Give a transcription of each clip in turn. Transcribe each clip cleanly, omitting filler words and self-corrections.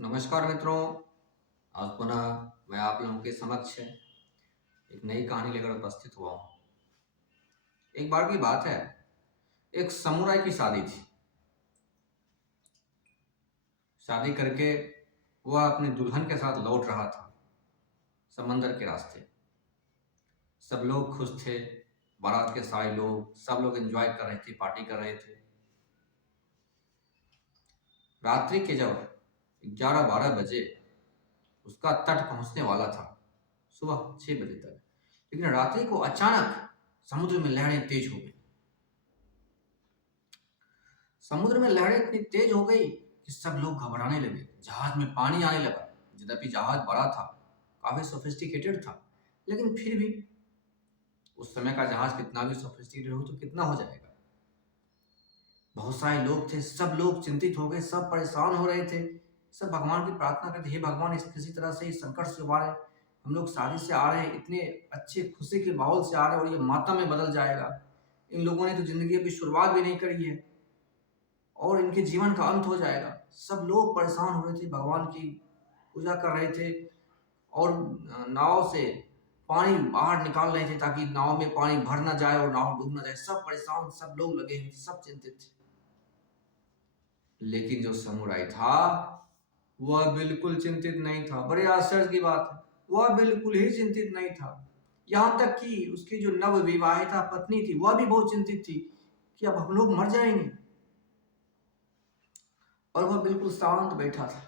नमस्कार मित्रों। आज पुनः मैं आप लोगों के समक्ष एक नई कहानी लेकर उपस्थित हुआ हूँ। एक बार की बात है, एक समुराई की शादी थी। शादी करके वह अपने दुल्हन के साथ लौट रहा था समंदर के रास्ते। सब लोग खुश थे, बारात के सारे लोग, सब लोग एंजॉय कर रहे थे, पार्टी कर रहे थे। रात्रि के जब 11-12 बजे उसका तट पहुंचने वाला था, सुबह 6 बजे तक, लेकिन रात्रि को अचानक समुद्र में लहरें तेज हो गई। समुद्र में लहरें इतनी तेज हो गई कि सब लोग घबराने लगे। जहाज में पानी आने लगा। यद्यपि जहाज बड़ा था, काफी सोफिस्टिकेटेड था, लेकिन फिर भी उस समय का जहाज कितना भी सोफिस्टिकेटेड हो तो कितना हो जाएगा। बहुत सारे लोग थे, सब लोग चिंतित हो गए, सब परेशान हो रहे थे। सब भगवान की प्रार्थना करते, हे भगवान, इस किसी तरह से इस संकट से उबारे। हम लोग शादी से आ रहे हैं, इतने अच्छे खुशी के माहौल से आ रहे हैं और ये मातम में बदल जाएगा। इन लोगों ने तो जिंदगी अभी शुरुआत भी नहीं करी है और इनके जीवन का अंत हो जाएगा। सब लोग परेशान हो रहे थे, भगवान की पूजा कर रहे थे और नाव से पानी बाहर निकाल रहे थे ताकि नाव में पानी भर ना जाए और नाव डूब ना जाए। सब परेशान, सब लोग लगे हुए थे, सब चिंतित थे। लेकिन जो समुराई था वह बिल्कुल चिंतित नहीं था। बड़े आश्चर्य की बात है, वह बिल्कुल ही चिंतित नहीं था। यहां तक कि उसकी जो नव विवाहिता पत्नी थी वह भी बहुत चिंतित थी कि अब हम लोग मर जाएंगे। और वह बिल्कुल शांत बैठा था।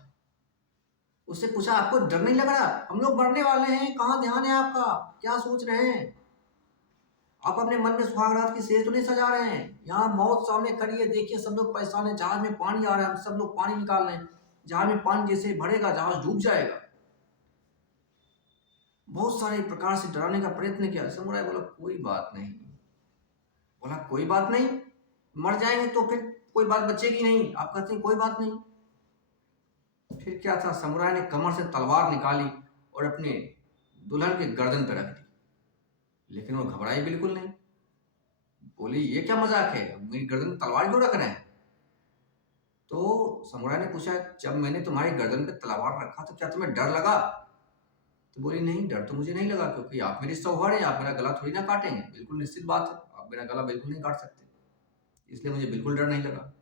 उससे पूछा, आपको डर नहीं लग रहा? हम लोग मरने वाले हैं, कहाँ ध्यान है आपका? क्या सोच रहे हैं आप? अपने मन में सुहागरात की सेज तो नहीं सजा रहे हैं? यहाँ मौत सामने खड़ी है, देखिए सब लोग परेशान है, जहाज में पानी आ रहा है, हम सब लोग पानी निकाल रहे हैं, जहाज में पानी जैसे भरेगा जहाज डूब जाएगा। बहुत सारे प्रकार से डराने का प्रयत्न किया। समुराई बोला, कोई बात नहीं। बोला, कोई बात नहीं? मर जाएंगे तो फिर कोई बात बचेगी नहीं, आप कहते हैं कोई बात नहीं। फिर क्या था, समुराई ने कमर से तलवार निकाली और अपने दुल्हन के गर्दन पर रख दी। लेकिन वो घबराई बिल्कुल नहीं। बोली, ये क्या मजाक है, मेरी गर्दन में तलवार क्यों रख रहे हैं? तो समुराई ने पूछा, जब मैंने तुम्हारी गर्दन पे तलवार रखा तो क्या तुम्हें डर लगा? तो बोली, नहीं, डर तो मुझे नहीं लगा, क्योंकि आप मेरी सौहार्द है, आप मेरा गला थोड़ी ना काटेंगे। बिल्कुल निश्चित बात है, आप मेरा गला बिल्कुल नहीं काट सकते, इसलिए मुझे बिल्कुल डर नहीं लगा।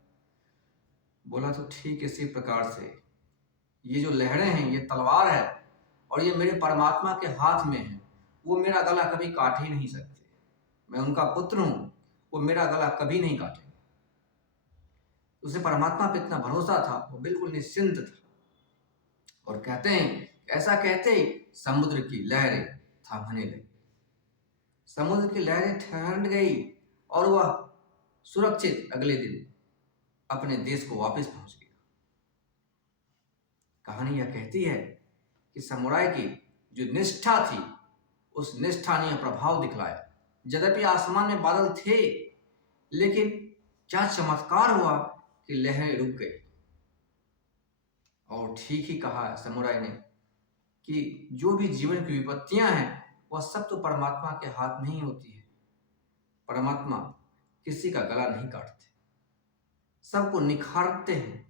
बोला, तो ठीक इसी प्रकार से ये जो लहरें हैं, ये तलवार है और ये मेरे परमात्मा के हाथ में है। वो मेरा गला कभी काट ही नहीं सकते। मैं उनका पुत्र हूं, वो मेरा गला कभी नहीं काटेंगे। उसे परमात्मा पे इतना भरोसा था, वो बिल्कुल निश्चिंत था। और कहते हैं, ऐसा कहते ही समुद्र की लहरें थमने लगी। समुद्र की लहरें ठहर गई और वह सुरक्षित अगले दिन अपने देश को वापस पहुंच गया। कहानी यह कहती है कि समुराई की जो निष्ठा थी, उस निष्ठा ने प्रभाव दिखलाया। यद्यपि आसमान में बादल थे, लेकिन क्या चमत्कार हुआ कि लहरें रुक गई। और ठीक ही कहा समुराई ने कि जो भी जीवन की विपत्तियां हैं, वह सब तो परमात्मा के हाथ में ही होती है। परमात्मा किसी का गला नहीं काटते, सबको निखारते हैं।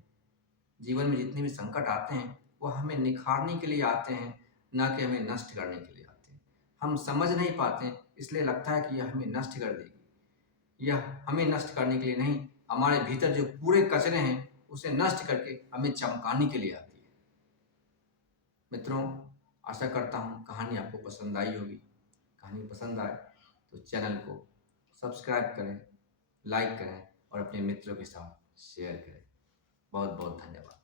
जीवन में जितने भी संकट आते हैं, वह हमें निखारने के लिए आते हैं, ना कि हमें नष्ट करने के लिए आते हैं। हम समझ नहीं पाते, इसलिए लगता है कि यह हमें नष्ट कर देगी। यह हमें नष्ट करने के लिए नहीं, हमारे भीतर जो पूरे कचरे हैं उसे नष्ट करके हमें चमकाने के लिए आती है। मित्रों, आशा करता हूँ कहानी आपको पसंद आई होगी। कहानी पसंद आए तो चैनल को सब्सक्राइब करें, लाइक करें और अपने मित्रों के साथ शेयर करें। बहुत बहुत धन्यवाद।